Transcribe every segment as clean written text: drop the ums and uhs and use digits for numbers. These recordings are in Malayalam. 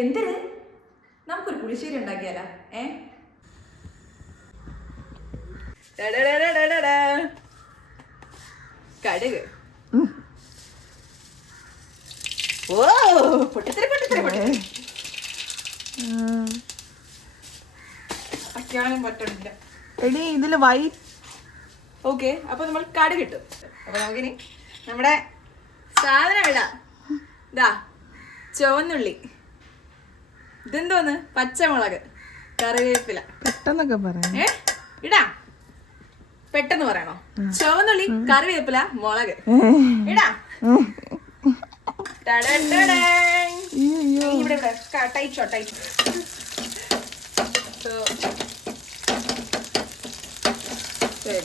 എന്തിന് നമുക്കൊരു പുളിശ്ശേരി ഉണ്ടാക്കിയാലോ? കടുക്. ഓ പൊട്ടിത്തെറി വയ്ക്കാനും പറ്റണില്ല. എടി ഇതില് വൈറ്റ്. ഓക്കെ, അപ്പൊ നമ്മൾ കടുക് കിട്ടും. അപ്പൊ നമുക്കിനി നമ്മുടെ സാധനം ഇടാം. ഇതാ ചുവന്നുള്ളി, ഇതെന്തോന്ന്, പച്ചമുളക്, കറിവേപ്പില. പെട്ടെന്നൊക്കെ പറയാം. ഇടാം. പെട്ടെന്ന് പറയണോ? ചുവന്നുള്ളി, കറിവേപ്പില, മുളക് ഇടാം.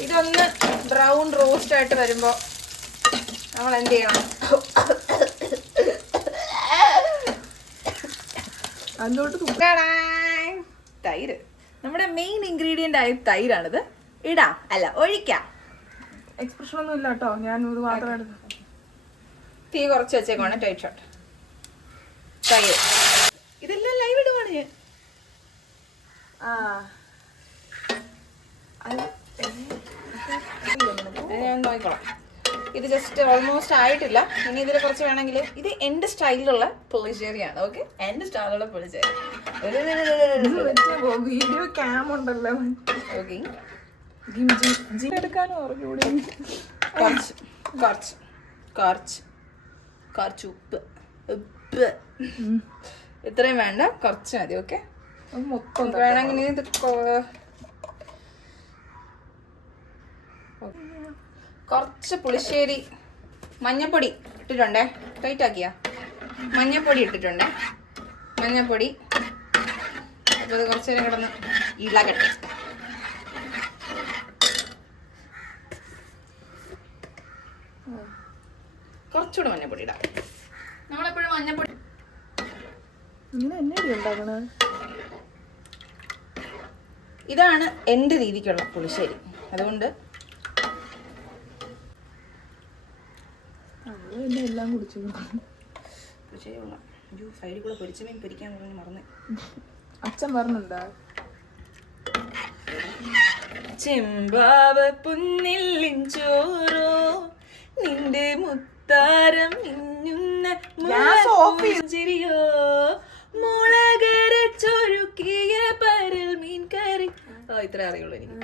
ഇതൊന്ന് ബ്രൗൺ റോസ്റ്റ് ആയിട്ട് വരുമ്പോ നമ്മൾ എന്ത് ചെയ്യണം? തൈര്. നമ്മുടെ മെയിൻ ഇൻഗ്രീഡിയന്റ് ആയ തൈരാണിത്. ഇടാം, അല്ല ഒഴിക്കാം. എക്സ്പ്രഷൻ ഒന്നും ഇല്ല കേട്ടോ, ഞാൻ ഇത് മാത്രം എടുത്തു. തീ കുറച്ച് വെച്ചേക്കാണ്. Tight shot. തൈര് ഇതെല്ലാം ലൈവ് ഇടുവാണ് ഞാൻ നോക്കിക്കോളാം. ഇത് ജസ്റ്റ് ഓൾമോസ്റ്റ് ആയിട്ടില്ല. ഇനി ഇതിൽ കുറച്ച് വേണമെങ്കിൽ. ഇത് എന്റെ സ്റ്റൈലിലുള്ള പുളിശ്ശേരിയാണ്. ഓക്കെ, എന്റെ സ്റ്റൈലുള്ള പുളിശ്ശേരി. വീഡിയോ ക്യാം ഉണ്ടല്ലോ. ഓക്കെ, എടുക്കാനും അറിഞ്ഞൂടെ. കുറച്ച് ഉപ്പ് ഇത്രയും വേണ്ട, കുറച്ച് മതി. ഓക്കെ, മൊത്തം വേണമെങ്കിൽ ഇത് കുറച്ച് പുളിശ്ശേരി. മഞ്ഞപ്പൊടി ഇട്ടിട്ടുണ്ടേ, ടൈറ്റ് ആക്കിയാ. മഞ്ഞപ്പൊടി ഇട്ടിട്ടുണ്ടേ, മഞ്ഞപ്പൊടി. അപ്പോൾ ഇത് കുറച്ച് നേരം കിടന്ന് ഇളകട്ടെ. കുറച്ചുകൂടെ മഞ്ഞപ്പൊടി ഇടാം. നമ്മളെപ്പോഴും മഞ്ഞപ്പൊടി ഇതാണ് എൻ്റെ രീതിക്കുള്ള പുളിശ്ശേരി. അതുകൊണ്ട് എല്ലാം കുടിച്ചു. പുളിശ്ശേരി കൊള്ളാം. സൈഡിൽ കൂടെ പൊരിച്ച മീൻ പൊരിക്കാൻ പറഞ്ഞ് മറന്ന്. അച്ഛൻ പറഞ്ഞുണ്ടാ ചെമ്പാവ പുന്നില്ലിൻ ചോറോ നിന്റെ മുത്താരം മിന്നുന്ന ചിരിയോ മുളകര ചൊരുക്കിയ പരൽ മീൻ കറി. ഇത്ര അറിയുള്ളൂ എനിക്ക്.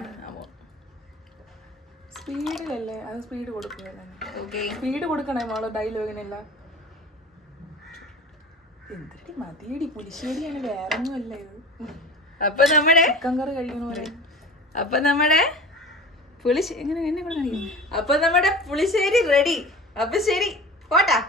സ്പീഡിലല്ലേ, അത് സ്പീഡ് കൊടുക്കുകയല്ലേ. ഓക്കെ, സ്പീഡ് കൊടുക്കണേ മോള് ഡയലോഗിനല്ല. എന്തിട്ട് മതിയടി, പുളിശ്ശേരിയാണ്, വേറെ ഒന്നും അല്ല ഇത്. അപ്പൊ നമ്മുടെ ചിക്കൻ കറി കഴിക്കണ പോലെ. അപ്പൊ നമ്മുടെ പുളിശ്ശേരി അപ്പൊ നമ്മുടെ പുളിശ്ശേരി റെഡി. അപ്പൊ ശരി, പോട്ടാ.